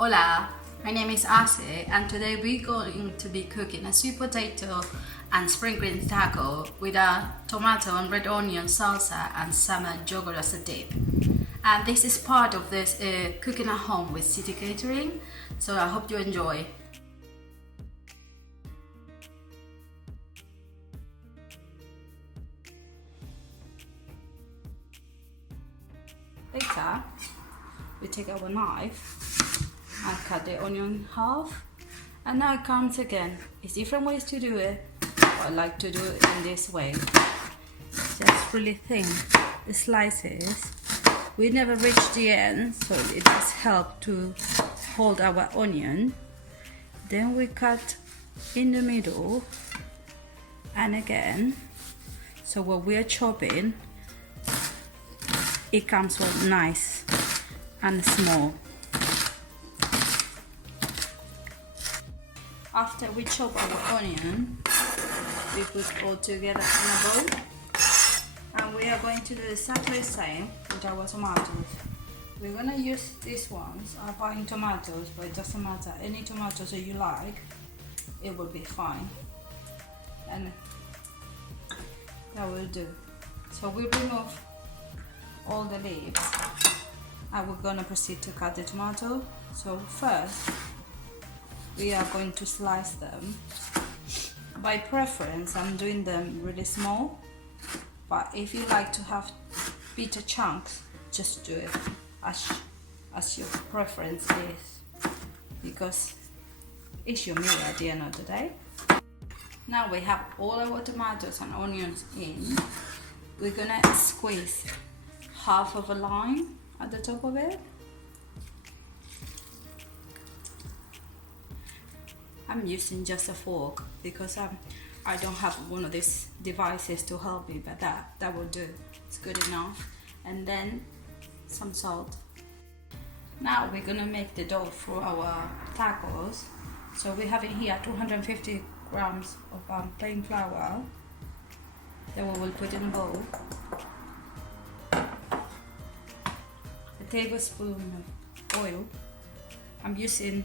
Hola, my name is Ase and today we're going to be cooking a sweet potato and spring green taco with a tomato and red onion salsa and some yogurt as a dip. And this is part of this cooking at home with City Catering, so I hope you enjoy. Later, we take our knife and cut the onion in half, and now it comes again. It's different ways to do it, but I like to do it in this way. Just really thin the slices. We never reach the end, so it does help to hold our onion. Then we cut in the middle and again, so when we are chopping it comes out nice and small. After we chop our onion, we put all together in a bowl, and we are going to do exactly the same with our tomatoes. We're gonna use these ones. I'm buying tomatoes, but it doesn't matter. Any tomatoes that you like, it will be fine. And that will do. So we remove all the leaves and we're gonna proceed to cut the tomato. So first we are going to slice them. By preference I'm doing them really small, but if you like to have bigger chunks, just do it as your preference is, because it's your meal at the end of the day. Now we have all our tomatoes and onions in. We're gonna squeeze half of a lime at the top of it. I'm using just a fork because I don't have one of these devices to help me, but that will do. It's good enough. And then some salt. Now we're gonna make the dough for our tacos. So we have in here 250 grams of plain flour that we will put in a bowl. A tablespoon of oil. I'm using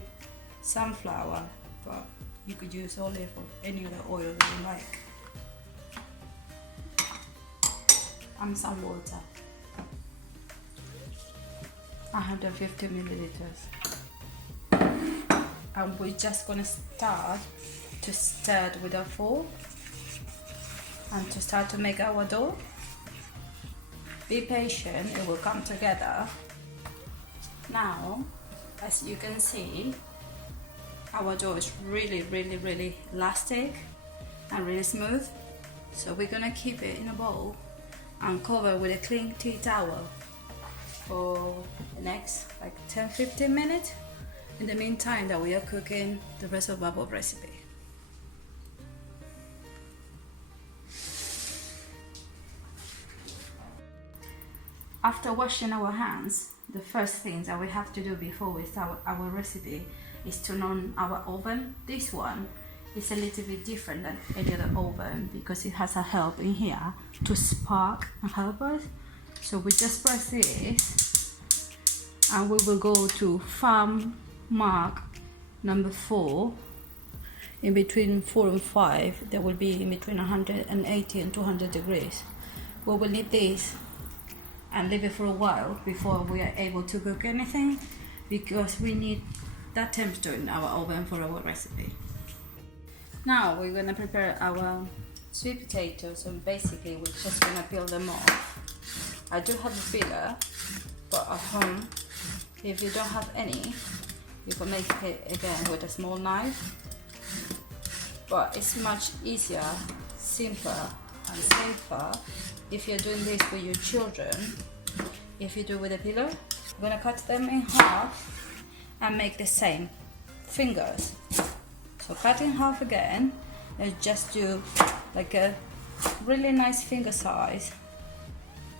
sunflower, but you could use olive or any other oil that you like. And some water. 150 milliliters. And we're just gonna start to stir it with a fork and to start to make our dough. Be patient, it will come together. Now, as you can see, our dough is really elastic and really smooth. So we're gonna keep it in a bowl and cover with a clean tea towel for the next like 10-15 minutes. In the meantime that we are cooking the rest of our recipe. After washing our hands, the first thing that we have to do before we start our recipe is turn on our oven. This one is a little bit different than any other oven because it has a help in here to spark and help us. So we just press this and we will go to farm mark number 4. In between 4 and 5 there will be in between 180 and 200 degrees. We will need this and leave it for a while before we are able to cook anything, because we need that temperature in our oven for our recipe. Now we're gonna prepare our sweet potatoes, and basically we're just gonna peel them off. I do have a peeler, but at home, if you don't have any, you can make it again with a small knife. But it's much easier, simpler and safer if you're doing this with your children. If you do with a peeler, I'm gonna cut them in half and make the same fingers. So cut in half again and just do like a really nice finger size.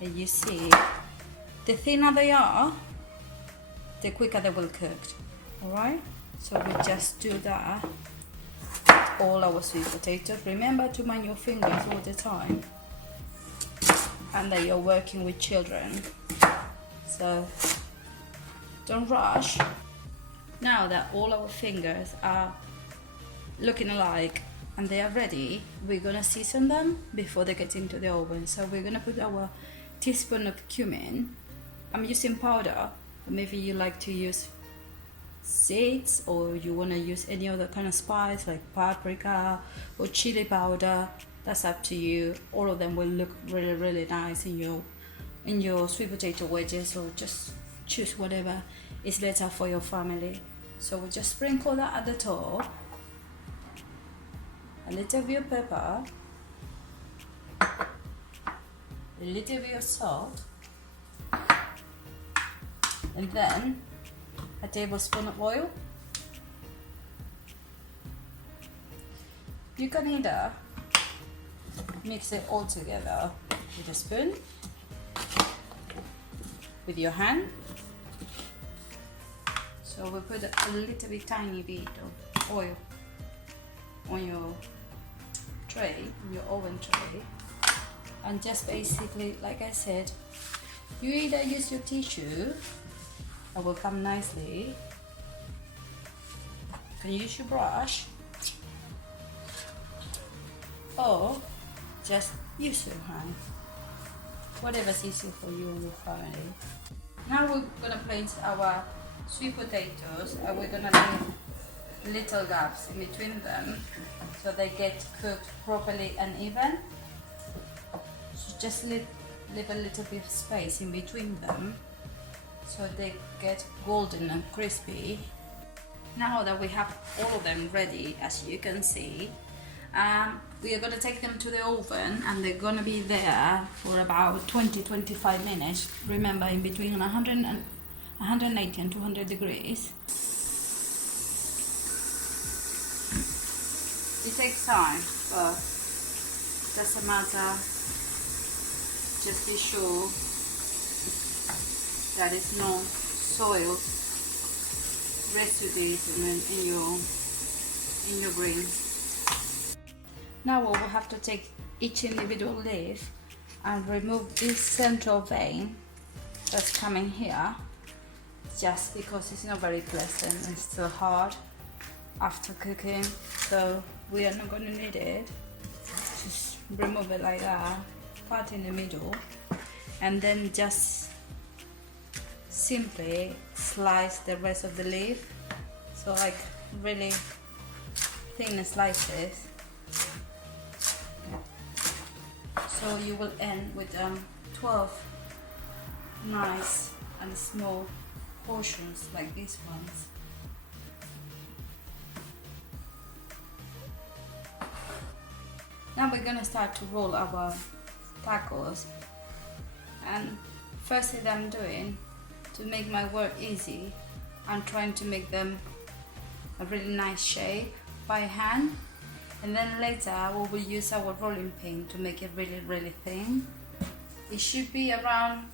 And you see, the thinner they are, the quicker they will cook. Alright, so we just do that. All our sweet potatoes. Remember to mind your fingers all the time, and that you're working with children, so don't rush. Now that all our fingers are looking alike and they are ready, we're gonna season them before they get into the oven. So we're gonna put our teaspoon of cumin. I'm using powder, but maybe you like to use seeds, or you want to use any other kind of spice like paprika or chili powder. That's up to you. All of them will look really nice in your sweet potato wedges, or just choose whatever is better for your family. So we just sprinkle that at the top, a little bit of pepper, a little bit of salt, and then a tablespoon of oil. You can either mix it all together with a spoon, with your hand. So we put a little bit, tiny bit of oil on your tray, on your oven tray, and just basically, like I said, you either use your tissue, that will come nicely. You can use your brush, or just use your hand, whatever's easy for you and your family. Now we're gonna place our sweet potatoes, and we're gonna leave little gaps in between them so they get cooked properly and even. So just leave a little bit of space in between them so they get golden and crispy. Now that we have all of them ready, as you can see, we are going to take them to the oven, and they're going to be there for about 20-25 minutes. Remember, in between 180 and 200 degrees. It takes time, but it doesn't matter. Just be sure that it's no soil residues in your greens. Now we will have to take each individual leaf and remove this central vein that's coming here, just because it's not very pleasant and still hard after cooking, so we are not going to need it. Just remove it like that, cut in the middle, and then just simply slice the rest of the leaf, so like really thin slices. So you will end with 12 nice and small portions like these ones. Now we're gonna start to roll our tacos, and first thing I'm doing to make my work easy, I'm trying to make them a really nice shape by hand, and then later we will use our rolling pin to make it really thin. It should be around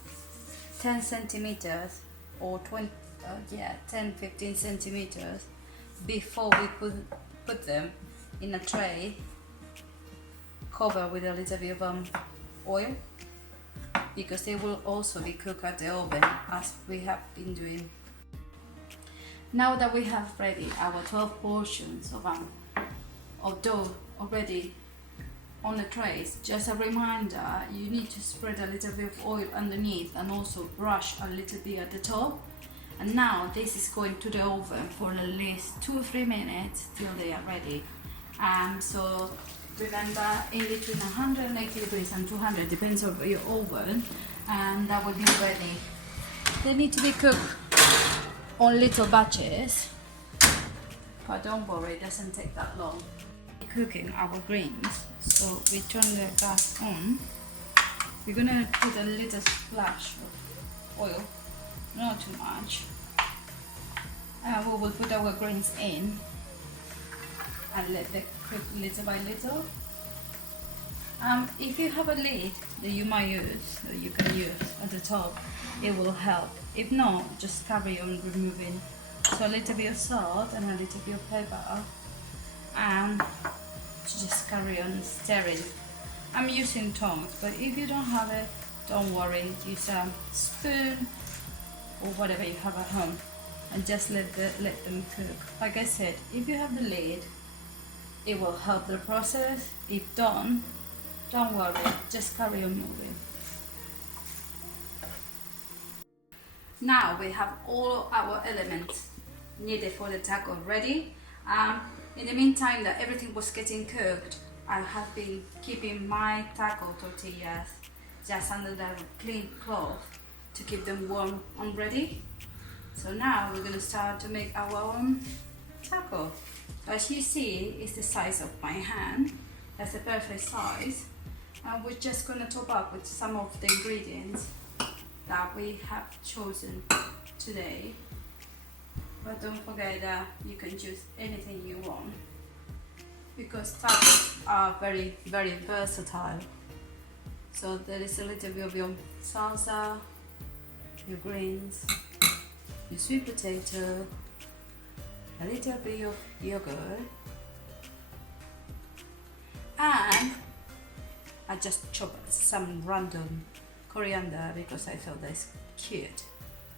10 centimeters or 10-15 centimeters before we put them in a tray, cover with a little bit of oil, because they will also be cooked at the oven as we have been doing. Now that we have ready our 12 portions of dough already on the trays, just a reminder, you need to spread a little bit of oil underneath and also brush a little bit at the top. And now this is going to the oven for at least 2-3 minutes till they are ready. So remember, in between 180 degrees and 200, depends on your oven, and that will be ready. They need to be cooked on little batches, but don't worry, it doesn't take that long. Cooking our greens, so we turn the gas on. We're gonna put a little splash of oil, not too much, and we will put our greens in and let them cook little by little. If you have a lid that you might use, that you can use at the top, it will help. If not, just carry on removing. So a little bit of salt and a little bit of pepper, and just carry on stirring. I'm using tongs, but if you don't have it, don't worry, use a spoon or whatever you have at home. and just let them cook. Like I said, if you have the lid, it will help the process. If don't worry, just carry on moving. Now we have all our elements needed for the taco ready. In the meantime that everything was getting cooked, I have been keeping my taco tortillas just under the clean cloth to keep them warm and ready. So now we're going to start to make our own taco. As you see, it's the size of my hand. That's the perfect size. And we're just going to top up with some of the ingredients that we have chosen today. But don't forget that you can choose anything you want, because tacos are very, very versatile. So there is a little bit of your salsa, your greens, your sweet potato, a little bit of yogurt, and I just chopped some random coriander because I thought that's cute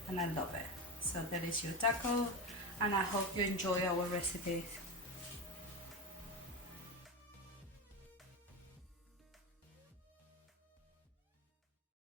and I love it. So that is your taco, and I hope you enjoy our recipes.